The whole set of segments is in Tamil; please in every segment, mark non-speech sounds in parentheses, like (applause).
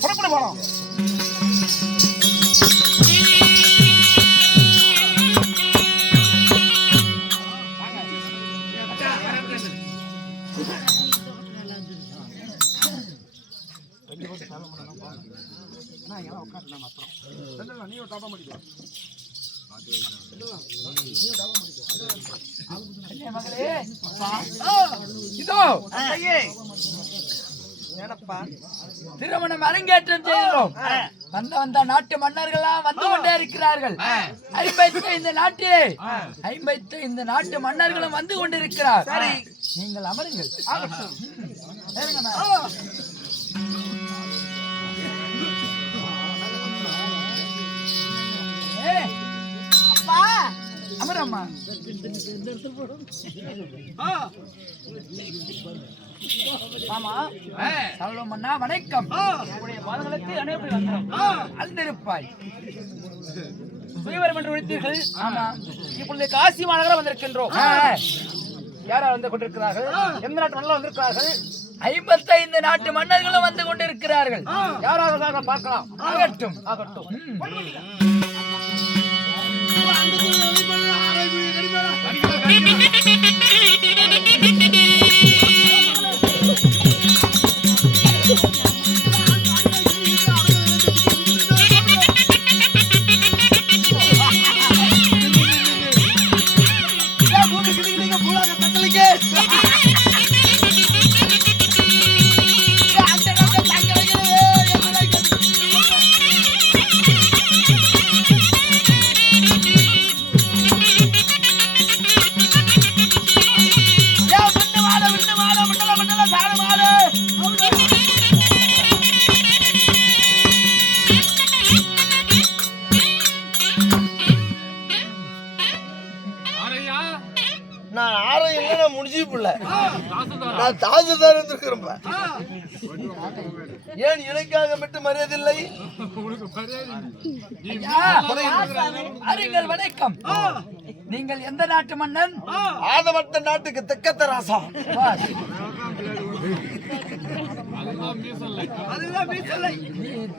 புறப்பட போலாம் மகளே இதோ திருமணம் அரங்கேற்றம் செய்கிறோம். வந்த வந்த நாட்டு மன்னர்கள்லாம் வந்து கொண்டே இருக்கிறார்கள். ஐம்பத்தி இந்த நாட்டிலே ஐம்பத்தி இந்த நாட்டு மன்னர்களும் வந்து கொண்டிருக்கிறார். நீங்கள் அமருங்கள். அப்பா. அமரம்மா. ஆமா சரளமண்ணா வணக்கம். உங்களுடைய பாதங்களுக்கு அனைவரும் வந்தனம் அழ்ந்திருப்பாய் சுயவரம் என்று விழித்தீர்கள் ஆமா. இப்பொழுது காசி மாநகரம் வந்திருக்கின்றோம். யாரா வந்து கொண்டிருக்கிறார்கள்? எந்த நாட்டு மன்னர்கள் வந்திருக்கிறார்கள்? ஐம்பத்தைந்து நாட்டு மன்னர்களும் வந்து கொண்டிருக்கிறார்கள். இருக்கிறார்கள் பார்க்கலாம்? ஆகட்டும். ஆகட்டும். நான் தாசில்தார் இருந்திருக்கிறேன் ஏன் இணைக்காக மட்டும் மரியாதை இல்லை. அருங்கள் வணக்கம். நீங்கள் எந்த நாட்டு மன்னன்? ஆதமட்ட நாட்டுக்கு தெக்கத்த ராசா.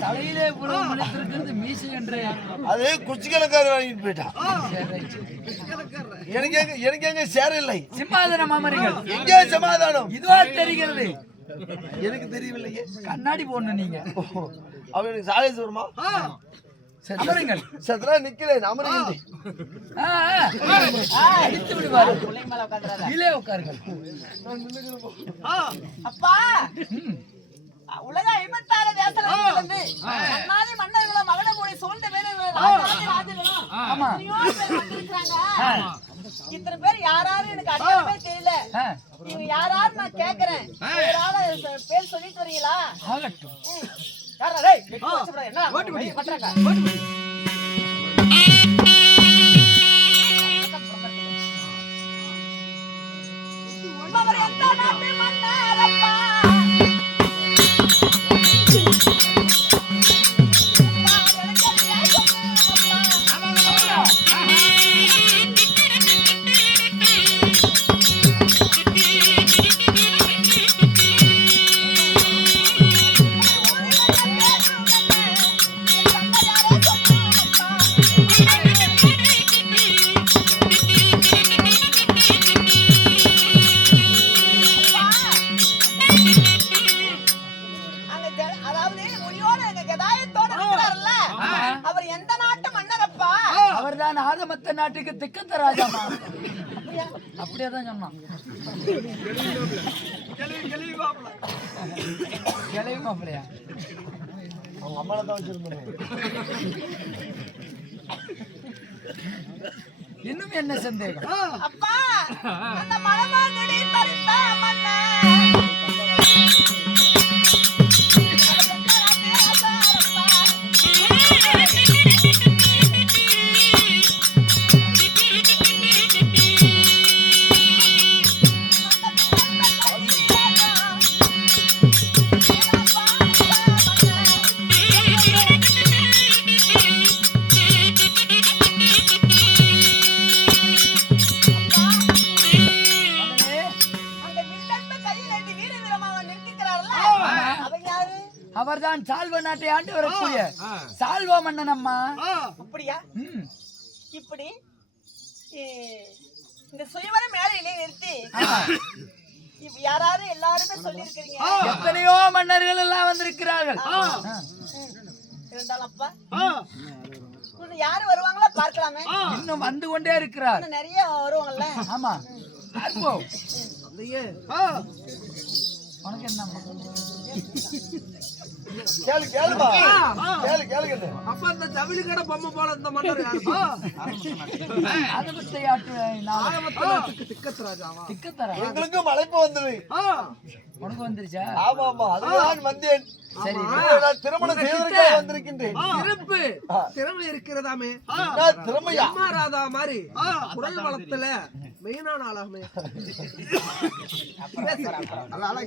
தலையிலே மனிதருக்கு மீசை என்று அது குச்சிக்கலக்காரி வாங்கிட்டு போயிட்டான். எனக்கு எங்க எனக்கு எங்க சேர இல்லை. சிம்மாதனம் அமருங்கள் எங்கே சமாதானம் இதுவா தெரிகிறது. எனக்கு தெரியவில்லையே. கண்ணாடி போடணும் நீங்க. அவன் எனக்கு சாலை வருமா சரி, அமருங்கள். சத்ரா நிக்கிறேன். அமருகின்றேன். ஆ, ஆ. ஆ, அடித்து விடுவாரு. கீழே உட்காருங்கள். அப்பா. உலக ஐம்பத்தாறு தேசத்துல இருந்து அண்ணாதி மன்னர்களும் மகனமூடி சூழ்ந்த பேர் இத்தனை பேர் யாராரு எனக்கு அடையாளமே தெரியல. நீங்க யாராரு நான் கேக்குறேன். பேர் சொல்லிட்டு வரீங்களா? என்ன? அவர்தான் ஆதமத்த நாட்டுக்கு திக்கத்த ராஜாமா அப்படியே தான் சொன்னான். கிளவி மாப்பிளையா அவங்க அம்மாவை தான் வச்சிருந்தேன் இன்னும் என்ன சந்தேகம்? அப்பா அந்த மலமாங்கடி தரித்த மன்னர் அவர்தான் சால்வ நாட்டை ஆண்டு வரக்கூடிய சால்வா மன்னன் அம்மா. அப்படியா? ம். இப்படி இந்த சுயவர மேலையிலே நிறுத்தி யாராவது எல்லாருமே சொல்லியிருக்கிறீங்க. எத்தனையோ மன்னர்கள் எல்லாம் வந்திருக்கிறார்கள். இருந்தாலும் அப்பா இன்னும் யாரு வருவாங்களா பார்க்கலாமே. இன்னும் வந்து கொண்டே இருக்கிறார். நிறைய வருவாங்கல்ல. ஆமா. பார்ப்போம். உனக்கு என்னம்மா கேளு கேளுமா? கேளு கேளுங்க அப்ப அந்த ஜவுளி கடை பொம்மை போல இந்த மன்னர் வந்தது. உனக்கு வந்துருச்சா? ஆமா ஆமா அதுதான் வந்தேன். சரி நான் திருமணம் செய்வதற்காக வந்திருக்கின்றேன். சிறப்பு திறமை இருக்கிறதாமே. நான் திறமையா அம்மா ராதா மாதிரி. உடல் வளத்துல. மெயினான ஆளாமே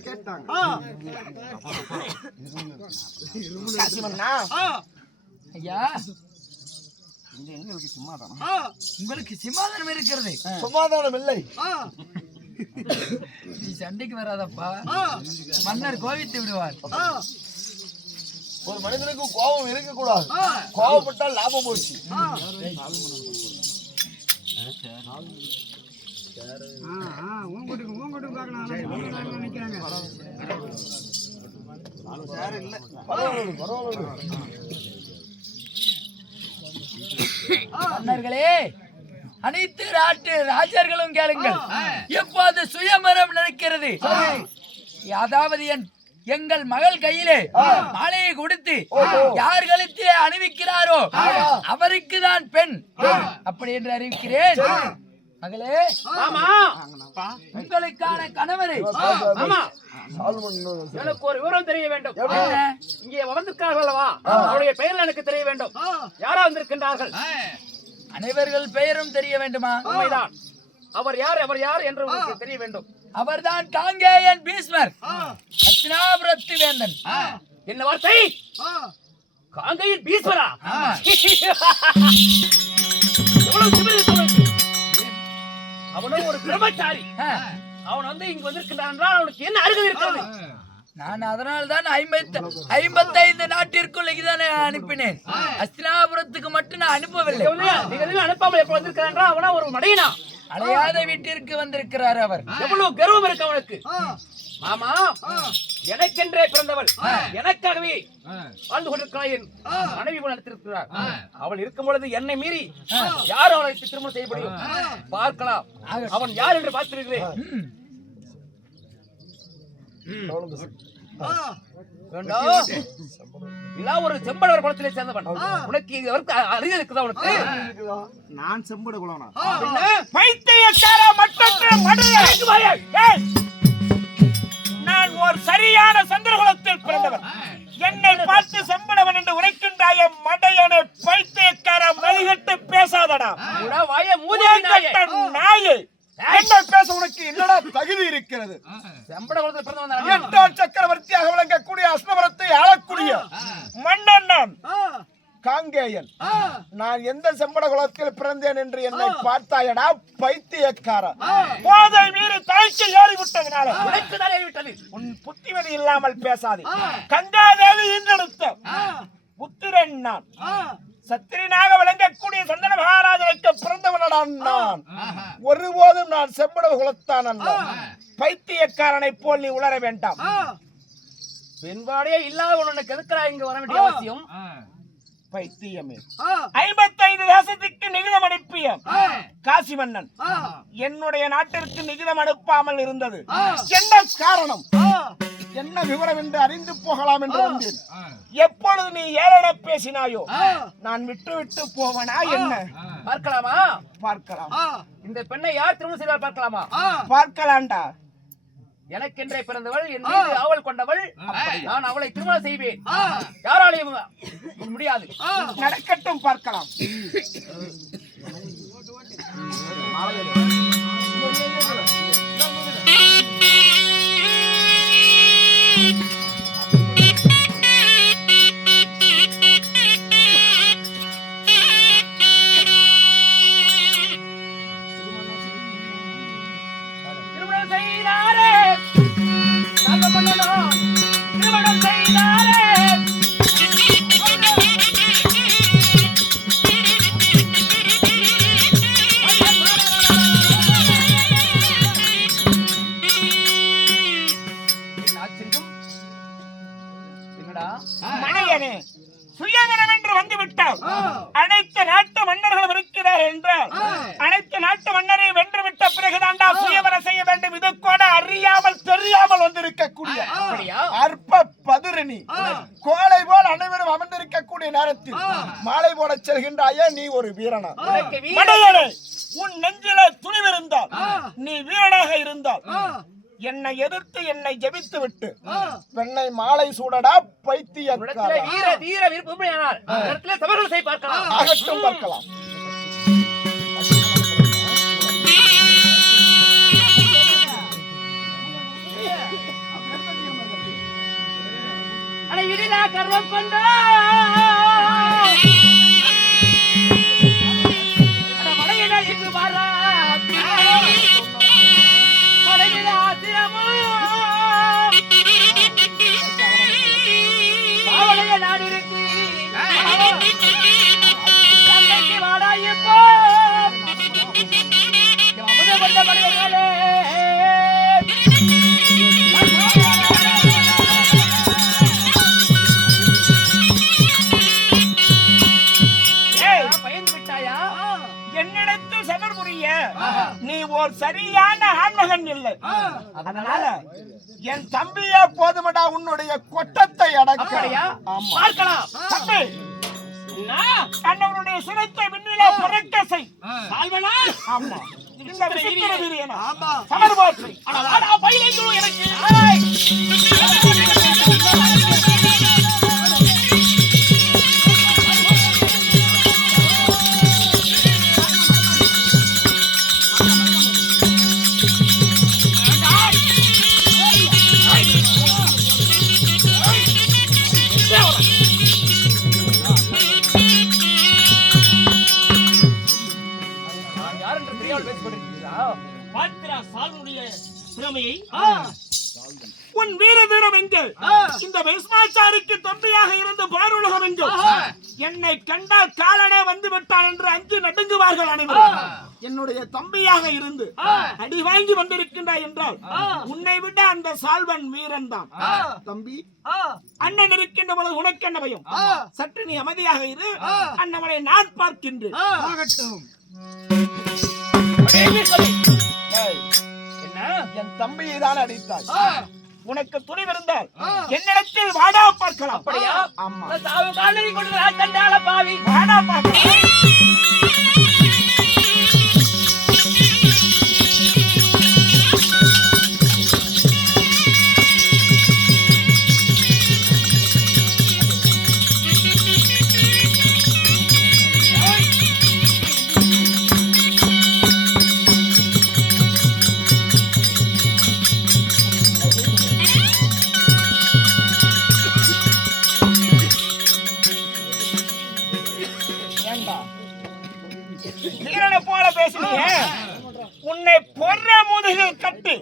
கேட்டாங்க. ஐயா. உங்களுக்கு சிம்மாதனம் இருக்கிறது. சமாதானம் இல்லை. நீ சண்டைக்கு வராதப்பா. மன்னர் கோவித்து விடுவார். ஒரு மனிதனுக்கு கோபம் இருக்கக்கூடாது. கோபப்பட்டால் லாபம் போச்சு மன்னர்களே அனைத்து நாட்டு ராஜர்களும் கேளுங்கள். இப்போது சுயமரம் நடக்கிறது? அதாவது என் எங்கள் மகள் கையிலே மாலையை கொடுத்து யார் கழுத்திலே அணிவிக்கிறாரோ அவருக்கு தான் பெண் அப்படி என்று அறிவிக்கிறேன். மகளே. ஆமா. உங்களுக்கான கணவரை. ஆமா. எனக்கு ஒரு விவரம் தெரிய வேண்டும்? இங்கே வந்திருக்கார்கள் அல்லவா? அவருடைய பெயர் எனக்கு தெரிய வேண்டும். யாரா வந்திருக்கின்றார்கள்? அனைவர்கள் பெயரும் தெரிய வேண்டுமா? உண்மைதான். அவர் யார் அவர் யார் என்று உங்களுக்கு தெரிய வேண்டும். அவர்தான் காங்கேயன் பீஸ்மர் அஸ்தினாபுரத்து வேந்தன். என்ன வார்த்தை? காங்கையின் பீஸ்வரா. (laughs) எவ்வளவு? அவனும் ஒரு பிரம்மச்சாரி. அவன் வந்து இங்க வந்திருக்கிறான் என்றால் அவனுக்கு என்ன அருகதை இருக்கிறது? நான் அதனால தான் ஐம்பத்தி ஐம்பத்தைந்து நாட்டிற்குள் இதுதானே அனுப்பினேன். அஸ்தினாபுரத்துக்கு மட்டும் நான் அனுப்பவில்லை. அனுப்பாமல் எப்ப வந்திருக்கிறான் அவனா ஒரு மடையனா. அலையாத வீட்டிற்கு வந்திருக்கிறார் அவர். எவ்வளவு கர்வம் இருக்கு அவனுக்கு. ஆமா எனக்கென்றே பிறந்தவள். எனக்காகவே வாழ்ந்து கொண்டிருக்கிறாய் என் மனைவி நடத்திருக்கிறார். அவள் இருக்கும் பொழுது என்னை மீறி யார் அவளை திருமணம் செய்ய முடியும்? பார்க்கலாம். அவன் யார் என்று பார்த்திருக்கிறேன். ஒரு செம்படவர் குலத்திலே சேர்ந்தவன் உனக்கு இது வரைக்கும் அறிவு இருக்குதா உனக்கு? நான் செம்பட பின்ன? பைத்தியக்கார. ஏய்! நான் ஒரு சரியான சந்திரகுலத்தில் பிறந்தவன். என்னை பார்த்து செம்படவன் என்று உரைக்கின்றாய மடையனை பைத்தியக்கார மதிகட்டு பேசாதடா. வாய நாயே. என்ன பேச உனக்கு என்னடா தகுதி இருக்கிறது. செம்பட குலத்தில் பிறந்தவன் எட்டாம் சக்கரவர்த்தியாக விளங்கக்கூடிய அஸ்னபுரத்தை ஆளக்கூடிய மன்னன் நான். காங்கேயன். நான் எந்த செம்பட குலத்தில் பிறந்தேன் என்று என்னை பார்த்தாயடா பைத்தியக்கார போதை மீறி தலைக்கு ஏறி விட்டதுனால உன் புத்திமதி இல்லாமல் பேசாதே. கங்காதேவி ஈன்றெடுத்த புத்திரன் நான். சத்திரனாக விளங்கக்கூடிய சந்தன மகாராஜனுக்கு பிறந்தவனடான் நான். ஒருபோதும் நான் செம்பட குலத்தான் அல்ல. பைத்தியக்காரனை போல் நீ உணர வேண்டாம். பெண்பாடே இல்லாத உனக்கு எதுக்குறா இங்க வர வேண்டிய அவசியம். பைத்தியமே. ஐம்பத்தைந்து தேசத்துக்கு நிகிதம் அனுப்பிய காசி மன்னன் என்னுடைய நாட்டிற்கு நிகிதம் அனுப்பாமல் இருந்தது. என்ன காரணம்? என்ன விவரம் என்று அறிந்து போகலாம் என்று வந்தேன். எப்பொழுது நீ ஏழன பேசினாயோ நான் விட்டு விட்டு போவனா என்ன? பார்க்கலாமா? பார்க்கலாம். இந்த பெண்ணை யார் திருமணம் செய்தால் பார்க்கலாமா? பார்க்கலாம்டா. எனக்கென்றே பிறந்தவள் என் மீது ஆவல் கொண்டவள் நான் அவளை திருமணம் செய்வேன். யாராலையும் முடியாது. நடக்கட்டும் பார்க்கலாம். அமர்ந்திருக்கக்கூடிய நேரத்தில் மாலை போட செல்கின்றாயே நீ ஒரு வீரனா? உன் நெஞ்சில துணிவிருந்தால் நீ வீரனாக இருந்தால் என்னை எதிர்த்து என்னை ஜெபித்து விட்டு பெண்ணை மாலை சூடடா பைத்தியக்காரா? வீர வீர செய் பார்க்கலாம். ஆகட்டும் பார்க்கலாம் அட இடிலா நீ ஒரு சரியான ஆண்மகன் இல்லை. அதனால என் தம்பியே போதுமடா உன்னுடைய கொட்டத்தை அடக்க. அப்படியா? ஆமா. பார்க்கலாம். தம்பி. அண்ணனுடைய சிரத்தை விண்ணிலே புரட்ட செய். சால்வனா? ஆமா. இந்த விசித்திர வீரியனா சமர் போற்றி ஆனா பையன் எனக்கு. திறமையை உன் வீர வீரம் எங்கே இந்த விஸ்மாச்சாருக்கு தம்பியாக இருந்த பாருலகம் எங்கே? என்னை கண்டால் காலனே வந்து விட்டான் என்று அஞ்சு நடுங்குவார்கள் அனைவரும். என்னுடைய தம்பியாக இருந்து அடி வாங்கி வந்திருக்கின்றாய் என்றால் உன்னை விட அந்த சால்வன் வீரன் தான் தம்பி அண்ணன் இருக்கின்ற பொழுது உனக்கு என்ன பயம்? சற்று நீ அமைதியாக இரு. அண்ணவனை நான் பார்க்கின்றேன். என் தம்பியை தான் அடித்தாய் உனக்கு துணிவிருந்தால் என்னிடத்தில் வாடா பார்க்கலாம். அப்படியா? ஆமா. பாவி. வாடா பார்க்கலாம். வீரனை போல பேசுறீங்க உன்னை பொற முதுகில் கட்டி.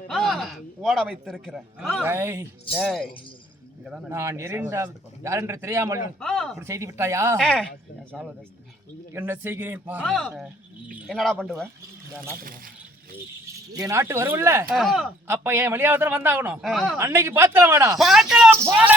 ஓட வைத்திருக்கிறேன் ஏய், ஏய். நான் இருந்த யார் என்று தெரியாமல் இப்படி செய்து விட்டாயா என்ன செய்கிறேன் பா என்னடா பண்ணுவேன் என் நாட்டு வரும்ல அப்ப என் வழியாவதான் வந்தாகணும். அன்னைக்கு பாத்திரம் வாடா பார்க்கலாம் போட